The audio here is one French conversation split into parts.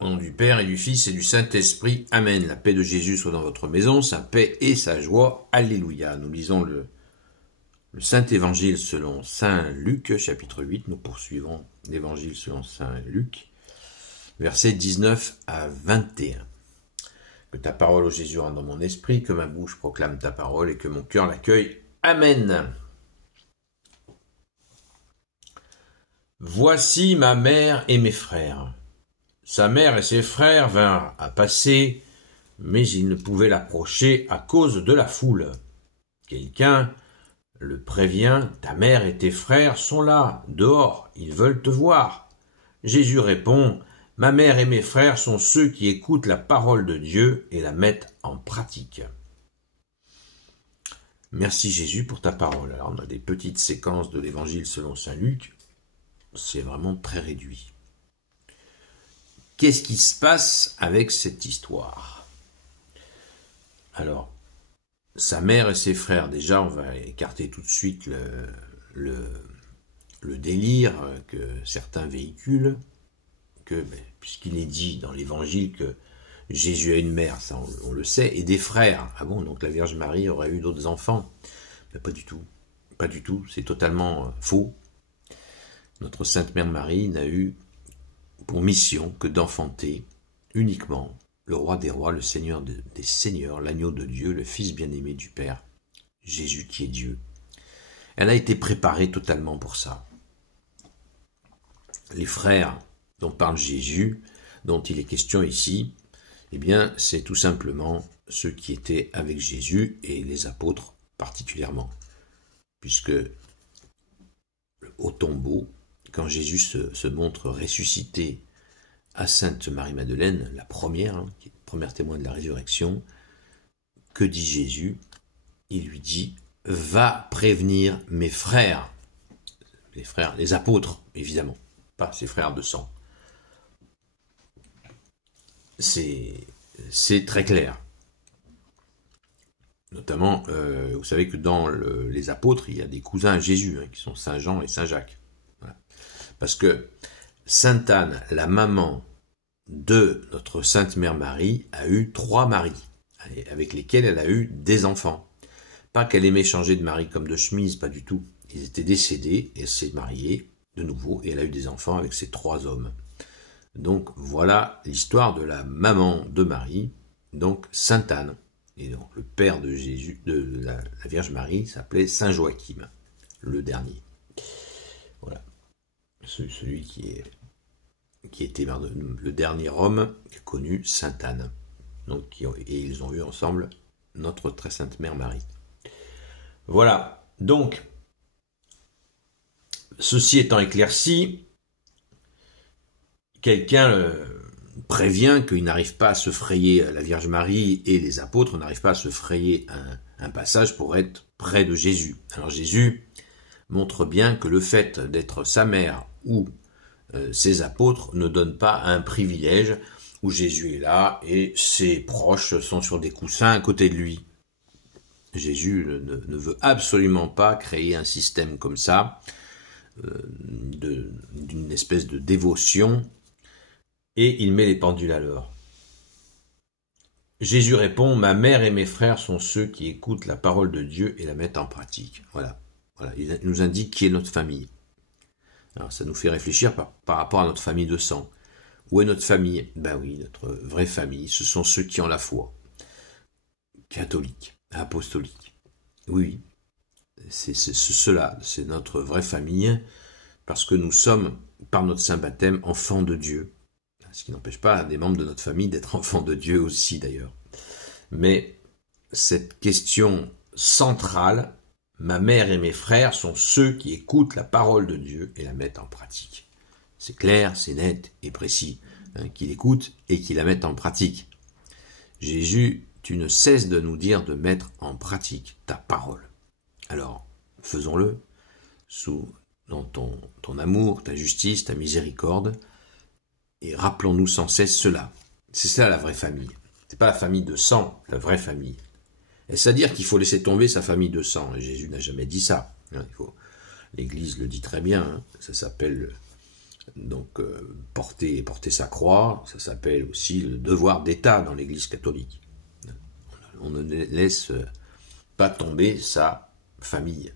Au nom du Père et du Fils et du Saint-Esprit. Amen. La paix de Jésus soit dans votre maison, sa paix et sa joie. Alléluia. Nous lisons le Saint-Évangile selon Saint Luc, chapitre 8. Nous poursuivons l'Évangile selon Saint Luc, versets 19 à 21. Que ta parole, ô Jésus, rentre dans mon esprit, que ma bouche proclame ta parole et que mon cœur l'accueille. Amen. Voici ma mère et mes frères. Sa mère et ses frères vinrent à passer, mais ils ne pouvaient l'approcher à cause de la foule. Quelqu'un le prévient, ta mère et tes frères sont là, dehors, ils veulent te voir. Jésus répond, ma mère et mes frères sont ceux qui écoutent la parole de Dieu et la mettent en pratique. Merci Jésus pour ta parole. Alors on a des petites séquences de l'évangile selon saint Luc, c'est vraiment très réduit. Qu'est-ce qui se passe avec cette histoire? Alors, sa mère et ses frères, déjà, on va écarter tout de suite le délire que certains véhiculent, puisqu'il est dit dans l'évangile que Jésus a une mère, ça on le sait, et des frères. Ah bon, donc la Vierge Marie aurait eu d'autres enfants? Mais pas du tout, pas du tout, c'est totalement faux. Notre Sainte Mère Marie n'a eu pour mission que d'enfanter uniquement le roi des rois, le Seigneur des seigneurs, l'agneau de Dieu, le Fils bien-aimé du Père, Jésus qui est Dieu. Elle a été préparée totalement pour ça. Les frères dont parle Jésus, dont il est question ici, eh bien, c'est tout simplement ceux qui étaient avec Jésus et les apôtres particulièrement, puisque au tombeau, quand Jésus se montre ressuscité à Sainte Marie-Madeleine, la première, qui est le premier témoin de la résurrection, que dit Jésus? Il lui dit, va prévenir mes frères, les apôtres, évidemment, pas ses frères de sang. C'est très clair. Notamment, vous savez que dans les apôtres, il y a des cousins à Jésus, qui sont Saint Jean et Saint Jacques. Voilà. Parce que Sainte Anne, la maman de notre Sainte Mère Marie, a eu 3 maris, avec lesquels elle a eu des enfants. Pas qu'elle aimait changer de mari comme de chemise, pas du tout. Ils étaient décédés, et elle s'est mariée de nouveau, et elle a eu des enfants avec ces 3 hommes. Donc voilà l'histoire de la maman de Marie, donc Sainte Anne. Et donc le père de Jésus, de la Vierge Marie, s'appelait Saint Joachim, le dernier. Voilà. Celui qui était le dernier homme qui a connu Sainte Anne. Donc, et ils ont eu ensemble notre très sainte Mère Marie. Voilà. Donc, ceci étant éclairci, quelqu'un prévient qu'il n'arrive pas à se frayer, la Vierge Marie et les apôtres n'arrivent pas à se frayer un passage pour être près de Jésus. Alors Jésus montre bien que le fait d'être sa mère ou ses apôtres ne donne pas un privilège où Jésus est là et ses proches sont sur des coussins à côté de lui. Jésus ne veut absolument pas créer un système comme ça, d'une espèce de dévotion, et il met les pendules à l'heure. Jésus répond, ma mère et mes frères sont ceux qui écoutent la parole de Dieu et la mettent en pratique. Voilà. Il nous indique qui est notre famille. Alors ça nous fait réfléchir par rapport à notre famille de sang. Où est notre famille? Ben oui, notre vraie famille, ce sont ceux qui ont la foi. Catholique, apostolique. Oui, c'est cela, c'est notre vraie famille, parce que nous sommes, par notre saint baptême, enfants de Dieu. Ce qui n'empêche pas des membres de notre famille d'être enfants de Dieu aussi d'ailleurs. Mais cette question centrale, ma mère et mes frères sont ceux qui écoutent la parole de Dieu et la mettent en pratique. C'est clair, c'est net et précis, qu'il écoute et qu'il la mette en pratique. Jésus, tu ne cesses de nous dire de mettre en pratique ta parole. Alors, faisons-le dans ton amour, ta justice, ta miséricorde, et rappelons-nous sans cesse cela. C'est ça la vraie famille. C'est pas la famille de sang, la vraie famille. Est-ce à dire qu'il faut laisser tomber sa famille de sang? Jésus n'a jamais dit ça. L'Église le dit très bien. Ça s'appelle Donc, porter sa croix, ça s'appelle aussi le devoir d'État dans l'Église catholique. On ne laisse pas tomber sa famille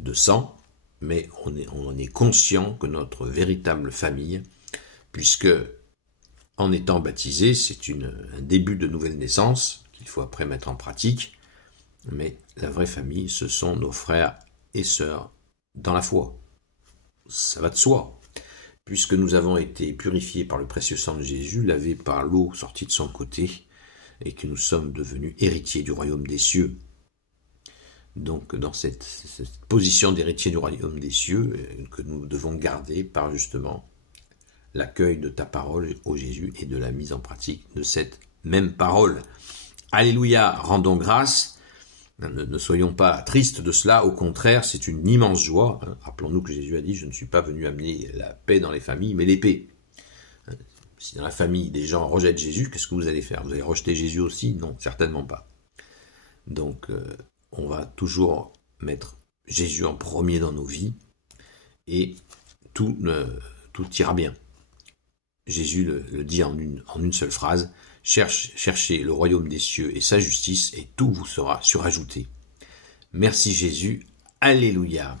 de sang, mais on est conscient que notre véritable famille, puisque en étant baptisé, c'est un début de nouvelle naissance qu'il faut après mettre en pratique, mais la vraie famille, ce sont nos frères et sœurs dans la foi. Ça va de soi. Puisque nous avons été purifiés par le précieux sang de Jésus, lavés par l'eau sortie de son côté, et que nous sommes devenus héritiers du royaume des cieux. Donc dans cette position d'héritier du royaume des cieux, que nous devons garder par justement l'accueil de ta parole, ô Jésus, et de la mise en pratique de cette même parole. Alléluia, rendons grâce. Ne soyons pas tristes de cela, au contraire, c'est une immense joie. Rappelons-nous que Jésus a dit, je ne suis pas venu amener la paix dans les familles, mais l'épée. Si dans la famille des gens rejettent Jésus, qu'est-ce que vous allez faire? Vous allez rejeter Jésus aussi? Non, certainement pas. Donc, on va toujours mettre Jésus en premier dans nos vies, et tout ira bien. Jésus le dit en une seule phrase, cherchez le royaume des cieux et sa justice, et tout vous sera surajouté. Merci Jésus, alléluia.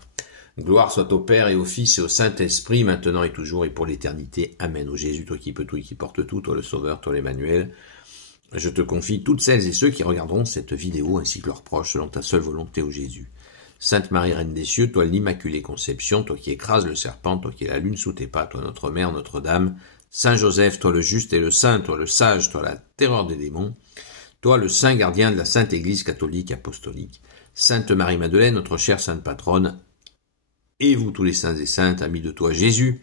Gloire soit au Père et au Fils et au Saint-Esprit, maintenant et toujours et pour l'éternité. Amen. Ô Jésus, toi qui peux tout et qui porte tout, toi le Sauveur, toi l'Emmanuel, je te confie toutes celles et ceux qui regarderont cette vidéo ainsi que leurs proches selon ta seule volonté, ô Jésus. Sainte Marie, Reine des cieux, toi l'Immaculée Conception, toi qui écrases le serpent, toi qui es la lune sous tes pas, toi notre Mère, Notre-Dame, Saint Joseph, toi le juste et le saint, toi le sage, toi la terreur des démons, toi le saint gardien de la Sainte Église catholique apostolique, Sainte Marie-Madeleine, notre chère sainte patronne, et vous tous les saints et saintes, amis de toi Jésus,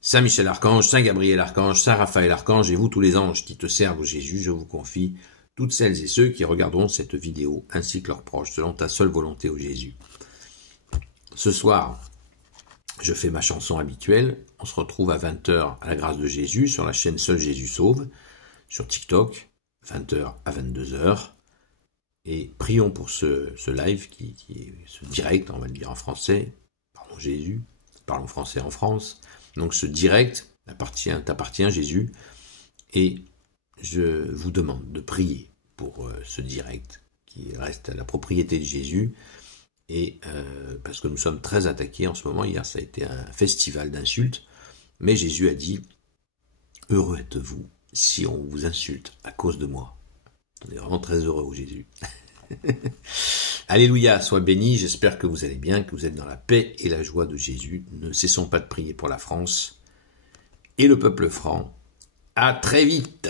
Saint Michel Archange, Saint Gabriel Archange, Saint Raphaël Archange, et vous tous les anges qui te servent Jésus, je vous confie toutes celles et ceux qui regarderont cette vidéo, ainsi que leurs proches, selon ta seule volonté, ô Jésus. Ce soir, je fais ma chanson habituelle. On se retrouve à 20h à la grâce de Jésus sur la chaîne Seul Jésus Sauve, sur TikTok, 20h à 22h. Et prions pour ce live, qui est ce direct, on va le dire en français. Parlons Jésus, parlons français en France. Donc ce direct t'appartient Jésus. Et je vous demande de prier pour ce direct qui reste à la propriété de Jésus. Et parce que nous sommes très attaqués en ce moment, hier ça a été un festival d'insultes, mais Jésus a dit « Heureux êtes-vous si on vous insulte à cause de moi ». On est vraiment très heureux, Jésus. Alléluia, sois béni, j'espère que vous allez bien, que vous êtes dans la paix et la joie de Jésus. Ne cessons pas de prier pour la France et le peuple franc. À très vite.